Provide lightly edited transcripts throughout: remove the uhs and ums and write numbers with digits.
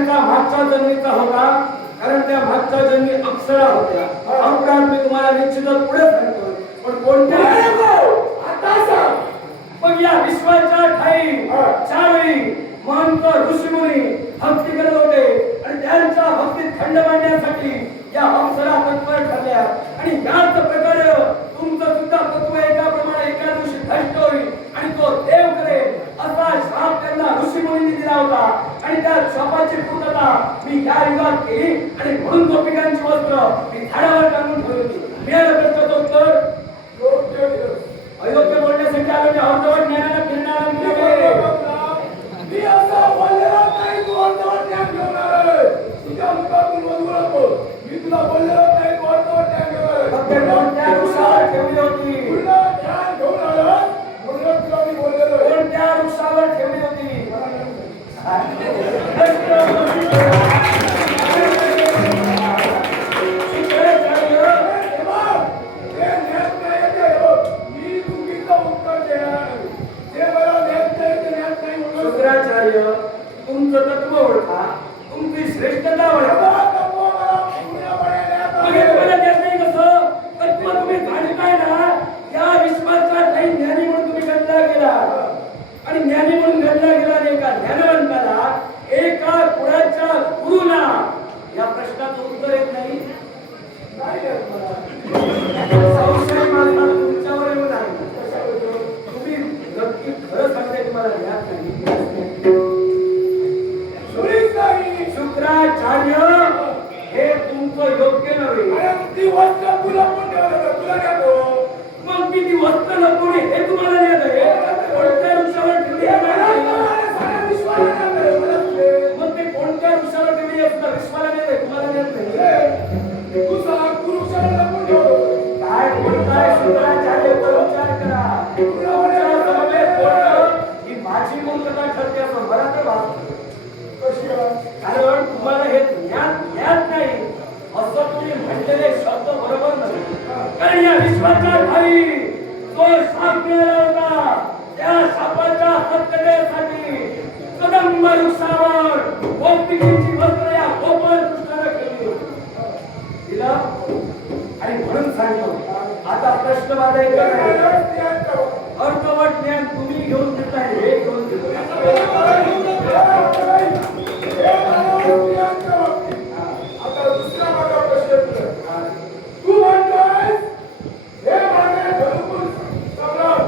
त्यांचा मागच्या जन्मीचा होता, कारण त्या मागच्या जन्मी अप्सरा होत्या. अपराध मी तुम्हाला निश्चितच पुढे सांगतो, पण कोणत्या आता सांग. मग या विश्वाच्या ठाई ज्यावेळी महंत ऋषीमुनी भक्ती करत होते आणि त्यांच्या भक्तीत खंड मांडण्यासाठी या अप्सरा तत्पर ठरल्या. आणि याच प्रकारे तुमचं सुद्धा तत्व एकाप्रमाणे एका दिवशी भ्रष्ट होईल आणि तो देव करेल असा शाप त्यांना ऋषीमुनींनी दिला होता. आणि त्या शापाची पूर्तता मी या युगात केली आणि म्हणून गोपिकांची वस्त्र मी झाडावर टांगून ठेवली. मिळालं प्रश्नाचं उत्तर अयोग्य बोलण्यासाठी आलो. अर्धवट ज्ञानाला फिरणारा मी असा बोललेला नाही, तू अर्धवट ज्ञान घेणार आहे. तुझ्या मुखातून बोलू नको. मी तुला बोललेलो नाही, तू अर्धवट ज्ञान घेणार आहे. फक्त कोणत्या वृक्षावर ठेवली होती? पूर्ण ज्ञान घेऊन आलास म्हणून तुला मी बोललेलो आहे. कोणत्या वृक्षावर ठेवली होती? शुक्राचार्य, तुमचं तत्व ओळखा, तुमची श्रेष्ठता ओळखा. तुम्हाला देत नाही कसं? तत्व तुम्ही जाणताय ना. या विश्वाचा काही ज्ञानी म्हणून तुम्ही गणला गेला आणि ज्ञानी म्हणून गणला गेला आणि एका ज्ञानवंताला एका कुळाच्या गुरुला या प्रश्नाचं उत्तर येत नाही. संशय माझा तुमच्यावर येऊन आहे. तुम्ही नक्की खरं सांगताय, तुम्हाला ज्ञान नाही. शुक्राचार्य, हे तुमचं योग्य नव्हे. ती वस्त्र तुला पण तुला देतो. मग मी ती वस्त्र लपवणे हे तुम्हाला देत आहे. कोणत्या वृक्षावर ठेवली आहे माहिती आहे? मग ते कोणत्या वृक्षावर ठेवली आहे विश्वाला देत आहे, तुम्हाला देत नाही. तू सांग, तू वृक्षाला लपवून ठेवतो. काय बोलताय शुक्राचार्य? विचार करा. तुमच्या समवेत बोलणं ही माझी मूर्खता ठरते असं मला तर वाटतं. कारण तुम्हाला हे ज्ञान नाही असं तुम्ही म्हणलेले शब्द बरोबर नाही. कारण या विश्वाच्या खाली जो शाप मिळाला होता, त्या शापाच्या सत्यतेसाठी कदंब वृक्षावर गोपिकांची वस्त्र या गोपाळ कृष्णाला केली होती. दिलं आणि म्हणून सांगतो. आता प्रश्न माझा एक आहे, अर्धवट ज्ञान तुम्ही घेऊन देताय, हे घेऊन देतो. आता दुसरा माझा प्रश्न, तू म्हणतोय हे माझे धनुपूर सम्राट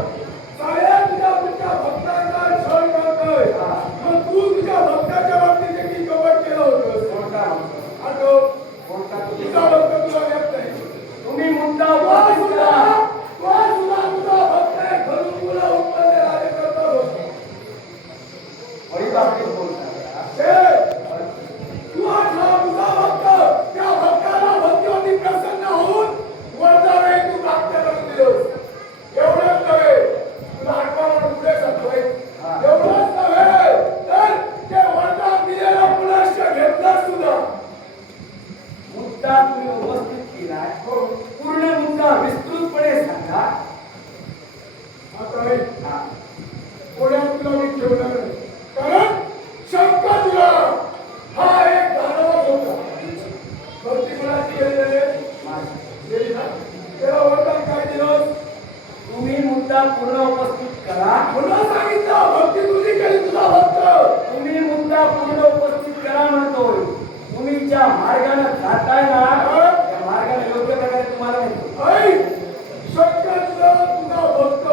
साऱ्या तुझ्या भक्तांचा छळ करतोय. मग तू तुझ्या भक्ताच्या बाबतीत देखील कपट केलं होतं. कोणता तुझा भक्त तुला देत नाही. तुम्ही मुद्दा तुझा भक्त आहे, धनुपूरला उत्पन्न राजे करतो. तू तुझा भक्त त्या भक्ताला भक्तीवरती प्रसन्न होऊन वरदान तू प्राप्त करून दिलोस. एवढंच नव्हे, तुला आठवा म्हणून पुढे सांगतोय. एवढंच नव्हे तर ते वरदान दिलेलं पुनश्च घेतलं सुद्धा. मुद्दा तुम्ही उपस्थित केला, पूर्ण मुद्दा विस्तृतपणे सांगा. आता पुण्यात तुला मी ठेवणार नाही, कारण शंका तुला हा एक दानवच होता. भक्ती कोणाची केलेली आहे? त्याला वरदान काय दिलं? तुम्ही मुद्दा पूर्ण उपस्थित करा. पुन्हा सांगितलं, भक्ती तुझी केली, तुझा भक्त. तुम्ही मुद्दा पूर्ण उपस्थित करा म्हणतोय. तुम्ही ज्या मार्गाने जाताय ना, त्या मार्गाने योग्य प्रकारे तुम्हाला नेतो. शंका तुझा भक्त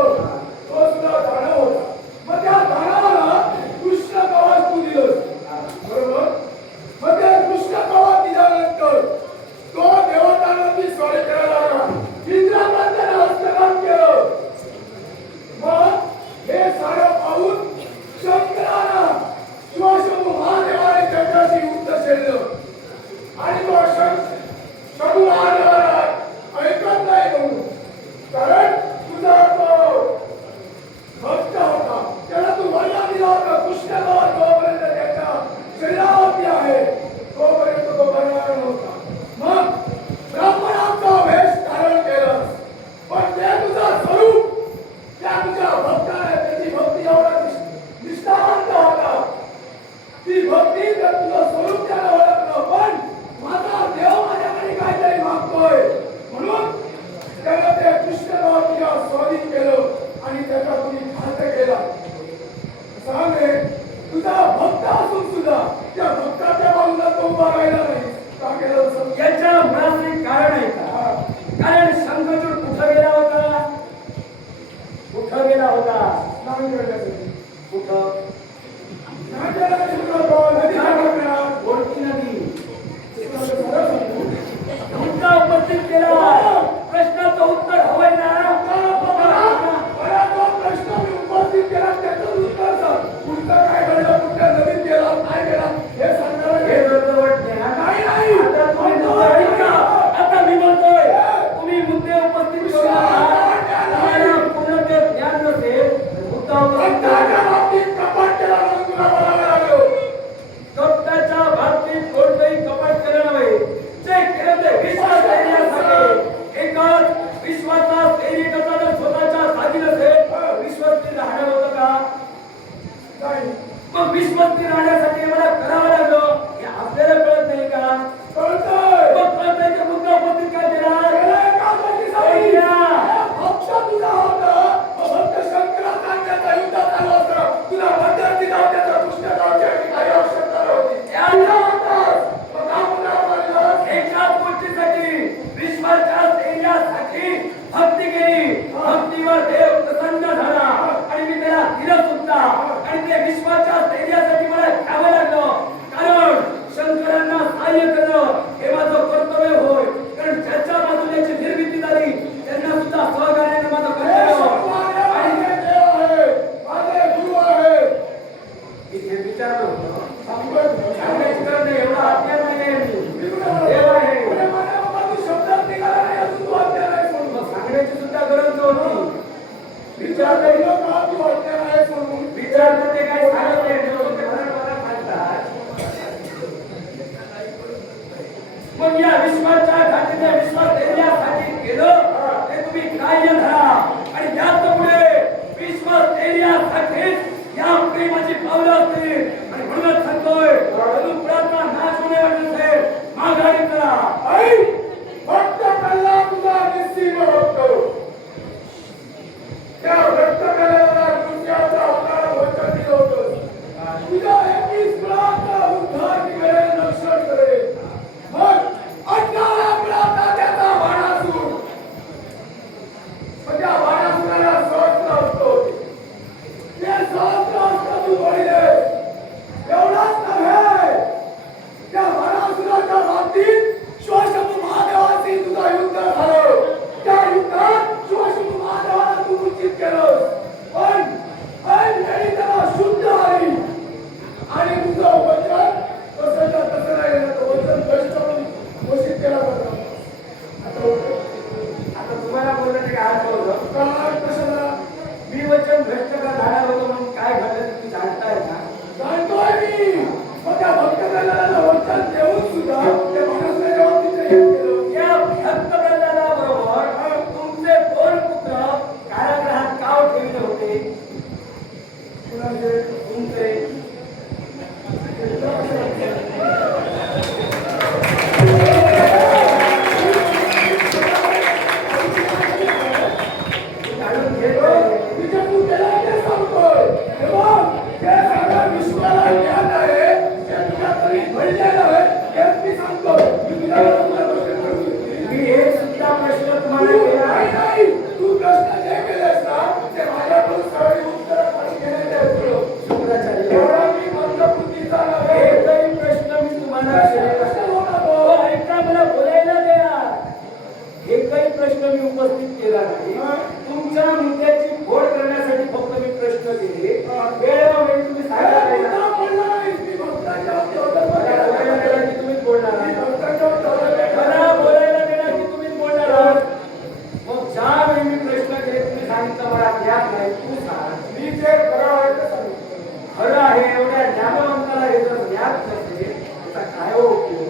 तो सुद्धा दानव होता. मग त्या दानवाला कृष्ण कवच तू दिलंस, बरोबर? मग त्या कृष्ण कवच दिल्यानंतर तो देवतांवरती स्वारी करायला लागला. इंद्राने त्याला हस्तगत केलं. मग हे सारं पाहून शंकराला शिवशंभू महादेवाने त्याच्याशी युद्ध छेडलं. आणि तो शंभू महादेवाला ऐकत नाही म्हणून, कारण तुझा तो भक्त होता, त्याला तू वरदान दिला होता. कृष्ण कवच जोपर्यंत त्याच्या शरीरावरती आहे तोपर्यंत तो मरणार नव्हता. मग ब्राह्मणाचा वेश धारण केलं, पण ते तुझं स्वरूप त्या तुझ्या भक्ताने त्याची भक्ती एवढा निष्ठावंत होता. ती भक्ती तर तुझं स्वरूप मग विश्वस्ती राहण्यासाठी मला करावं लागलं हे आपल्याला कळत नाही का? कळतंय. मग कळतंय तर मुद्दा उपस्थित काय केला? केलंय का त्याची साई? केला. भक्त तुझा होता. भक्त शंकराचार्याचा युद्धात आला होता. तुला मध्यवर्ती गाव त्याचा कृष्ण गावच्या काही आवश्यकता नव्हती. तुझा होतास. मग का पुन्हा म्हणलास? एकाच गोष्टीसाठी विश्वाच्या स्थैर्यासाठी भक्ती केली. भक्तीवर देव प्रसन्न झाला आणि मी त्याला दिलं सुद्धा आणि ते विश्वाच्या स्थैर्यासाठी मला घ्यावं लागलं. कारण शंकरांना सहाय्य करणं हे माझं कर्तव्य होय. कारण ज्याच्या बाजूने याची निर्मिती झाली त्यांना सुद्धा सहकार्याने माझं हे कर्तव्य शंकराचार्य आणि माझे देव आहे. माझे गुरु आहे. इथे विचारलं होतं. सांगतोय. सांगायची गरज नाही, एवढा अज्ञान नाहीये मी. मी तुला देव आहे. पुढे माझ्या बाबा तू शब्दात निघाला नाही अजून तू अज्ञान आहेस म्हणून. मग सांगण्याची सुद्धा गरज नव्हती. विचारलं का तू अज्ञान आहेस म्हणून. विचारलं ते काय सांगत नाही. ते मला सांगतात. मग या विश्वाच्या घाटीने विश्वास धैर्यासाठी केलं ते तुम्ही ग्राह्य धरा आणि याच पुढे विश्वास धैर्यासाठीच या प्रेमाची पावलं असतील आणि म्हणूनच सांगतोय अनुप्राचा नाश होणे असेल माघारी करा. आई भक्त कल्ला तुझा निश्चित बघतो. त्या भक्त कल्ल्याला दुसऱ्याचा अवतार वचन दिलं होतं. तुझ्या 21 मुलाचा उद्धार करेल, रक्षण करेल. मग 18 मुलाचा त्याचा बाणासूर. मग त्या बाणासुराला सहस्त्र अस्त्र होते. ते सहस्त्र अस्त्र तू बळीले. एवढाच नव्हे, त्या बाणासुराच्या बाबतीत शिवशंभू महादेवाशी तुझं युद्ध झालं. त्या युद्धात शिवशंभू महादेवाला तू मूर्छित केलं. पण वेळी त्याला शुद्ध आली आणि तुझं वचन तसंच्या तसं नाही राहिलं. वचन भ्रष्ट म्हणून घोषित केलं होतं. आता तुम्हाला बोललं ते काय अर्थ होतं? काय कशाला? मी वचन भ्रष्ट का झाला होतो म्हणून काय घडलं ते तुम्ही जाणताय का? जाणतोय मी. मग त्या भक्त कल्याणाला वचन देऊन सुद्धा त्या बाणासुराच्या बाबतीत नाही केलं. या भक्त प्रल्हादाबरोबर तुमचे दोन पुत्र कारागृहात का ठेवले होते? कुणाचे? तुमचे काढून घेतले. तुझ्या तू केलं ते सांगतोय. हे बघ, जे सगळं विश्वाला ज्ञान आहे, ते तुझ्या तरी घडलेलं आहे, हेच मी सांगतोय. मी तुझ्यावर प्रश्न करू शकते. मी एक सुद्धा प्रश्न तुम्हाला तू केला नाही, नाही. तू प्रश्न जे केलेस ना, ते माझ्याकडून सगळी उत्तरं पण केलेली आहेत तुला. शुक्राचार्य. एवढा मी मंदबुद्धीचा नव्हे. एकही प्रश्न मी तुम्हाला केलेला प्रश्न नाही. होता हो, तो. ऐका, मला बोलायला द्या. एकही प्रश्न मी उपस्थित केला नाही. तुमच्या मुद्द्याची फोड करण्यासाठी फक्त मी प्रश्न केले. वेळोवेळी तुम्ही हे सांगा नाही. मुद्दा बोलला नाहीस. मी भक्ताच्या बाबतीत मला बोलायला देणार की तुम्हीच बोलणार मी आहात? भक्ताच्या बाबतीत मला बोलायला देणार की तुम्हीच बोलणार आहात? मग ज्यावेळी मी प्रश्न केले तुम्ही सांगितलं मला ज्ञान नाही. तू सांग. मी जे खरं आहे ते सांगितलं. खरं आहे एवढ्या ज्ञानवंताला हे जर ज्ञात नसेल त्याचा काय उपयोग?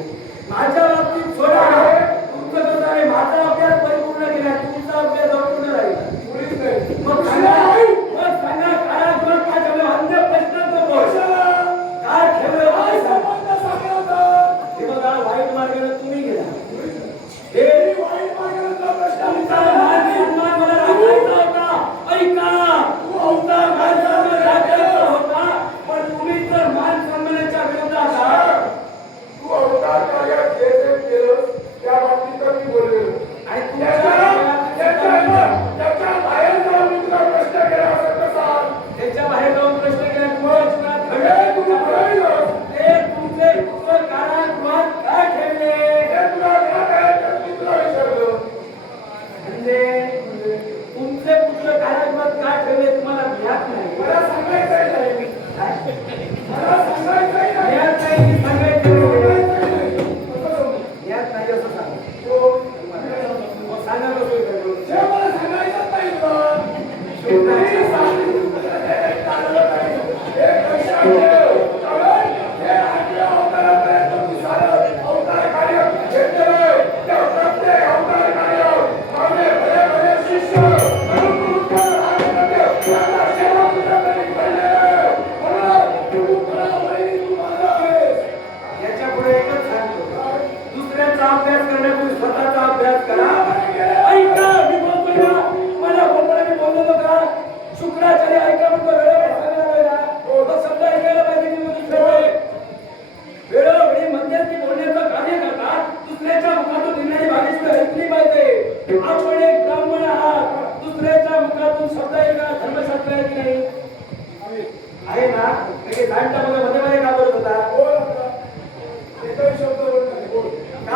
माझ्या बाबतीत सोडा आहे. तुमचं कसं आहे, माझा अभ्यास परिपूर्ण केला, तुमचा अभ्यास अपूर्ण राहिला. मुळीच नाही. मग सांगा, कारागृहात का ठेवलं?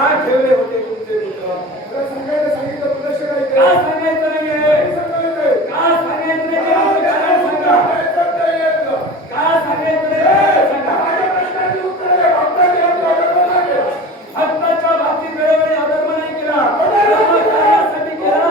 का ठेवले होते तुमचे पुत्र? तुला सांगायला सांगितलं तुला का शिकायचं सांगायचं नाहीये? सांगायचंय का सांगायचं नाहीये? आमचं कारण सांगा. का सांगायचं नाहीये? सांगा. भक्ताच्या बाबतीत वेळोवेळी अधर्म नाही केला. धर्म कार्यासाठी केला.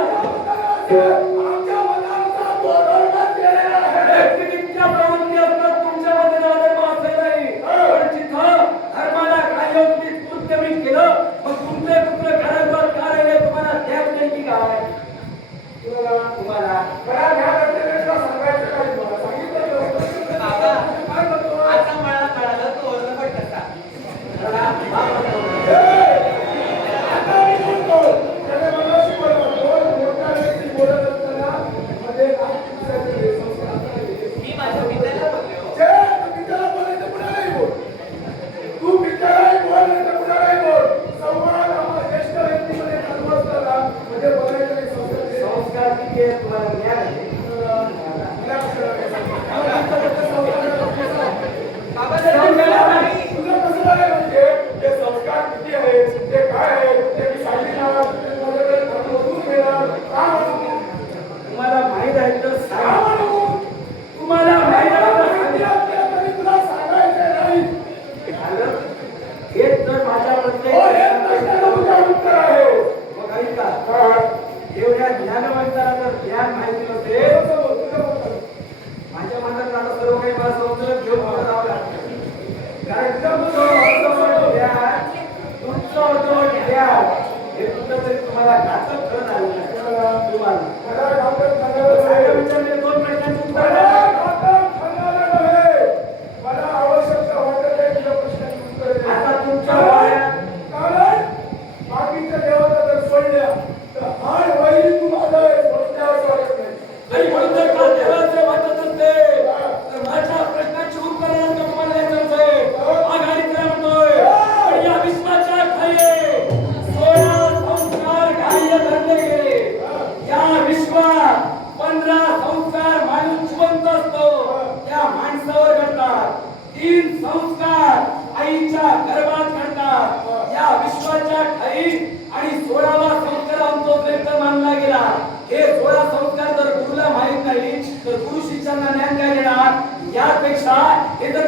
व्यक्तिगतच्या प्रवृत्ती असतात, तुमच्या मध्ये अधर्म असेल नाही. पण जिथं धर्माला कार्योन्मुख कृत्य मी केलं, मग तुमचे पुत्र घराघर का राहिले? तुम्हाला त्याग नेमकी काय? तुम्हाला आता मला कळालं तो ओरडपट कसा. मी माझ्या मित्राला बोलले हो. संस्कार किती आहेत तुम्हाला ज्ञान आहे? बाबा जर तुमच्याला नाही. संस्कार किती आहे ते काय आहे ते मी सांगितलं तुम्हाला माहित आहे तर सांगा. तुम्हाला माहित आहे तर सांगा. तुला सांगायचं नाही झालं? हेच जर माझ्या उत्तर आहे मग ऐका, एवढ्या ज्ञानवंताला जर ज्ञान माहिती नसेल, माझ्या मनात आता सर्व काही मला समजलं, घेऊन मला जावं लागतं. कारण तुमचं अर्धवट ज्ञान हे कुठंतरी तुम्हाला घातक ठरत आलं नाही. तुम्हाला सांगा, विचारले दोन प्रश्नांची उत्तर द्या. मला आवश्यकता वाटत आहे तुझ्या प्रश्नाची उत्तर दे. आता तुमच्या वयात कारण बाकीच्या देवता जर सोडल्या तर हाड वैरी तू माझा सोडण्यावर वाटत नाही. आणि म्हणून जर का देवाचे वाटत असते तर माझ्या प्रश्नाची उत्तर द्यायला तुम्हाला यायचं आहे. आघाडी करा म्हणतोय. पण या विश्वाच्या खाली 16 संस्कार ग्राह्य धरले गेले. या विश्वात 15 संस्कार माणूस जिवंत असतो त्या माणसावर घडतात. 3 संस्कार आईच्या गर्भात घडतात. या विश्वाच्या खाली आणि 16वा संस्कार आमचा श्रेष्ठ मानला गेला. हे 16 संस्कार जर गुरुला माहित नाही तर गुरु शिष्यांना ज्ञान काय देणार? यापेक्षा हे जर